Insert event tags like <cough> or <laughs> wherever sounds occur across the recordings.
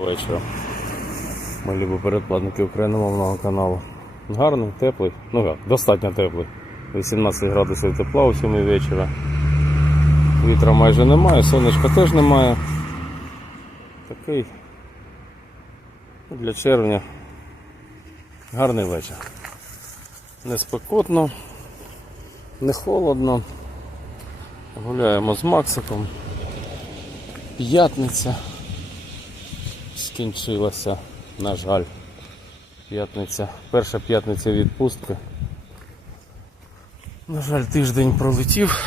Вечора. Ми любі перекладники україномовного каналу. Гарний, теплий, ну як, достатньо теплий. 18 градусів тепла у 7 вечора. Вітра майже немає, сонечка теж немає. Такий для червня гарний вечір. Не спекотно, не холодно. Гуляємо з Максиком. П'ятниця скінчилася, на жаль. П'ятниця. Перша п'ятниця відпустки. На жаль, тиждень пролетів.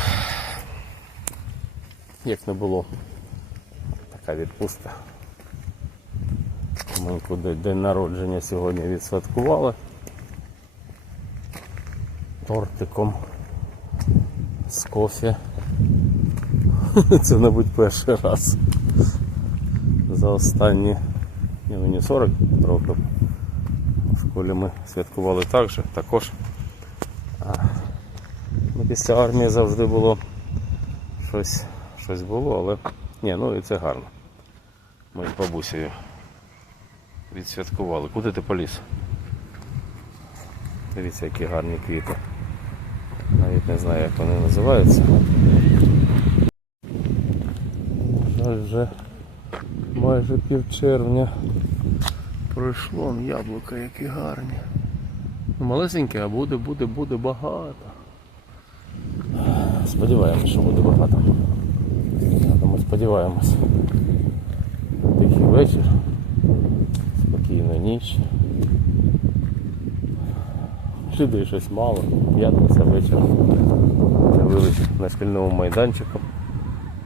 Як не було. Така відпустка. Ми день народження сьогодні відсвяткували. Тортиком з кофе. <laughs> Це, мабуть, перший раз за останні ні, мені 40 років. В школі ми святкували так же, також. Ну, після армії завжди було щось, щось було, але ні, ну і це гарно. Ми з бабусею відсвяткували. Куди ти поліз? Дивіться, які гарні квіти. Навіть не знаю, як вони називаються. На жаль, вже майже пів червня пройшло он яблука, які гарні. Ну, Малесеньке, а буде, буде, буде багато. Сподіваємось, що буде багато. Ми сподіваємось. Тихий вечір, спокійна ніч. Людей щось мало, п'ятниця вечором. Дивились на шкільному майданчику,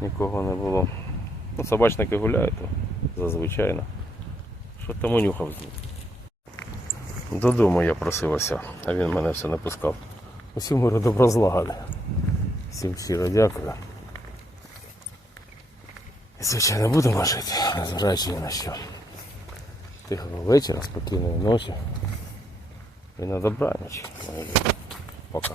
нікого не було. Ну, собачники гуляють, то зазвичай. Що там унюхав з ним. Додому я просилася, а він мене все не пускав. Усім миру добро злагоди. Всім щиро дякую. І, звичайно, будемо жити, незважаючи ні на що. Тихого вечора, спокійної ночі. І на добраніч. Пока.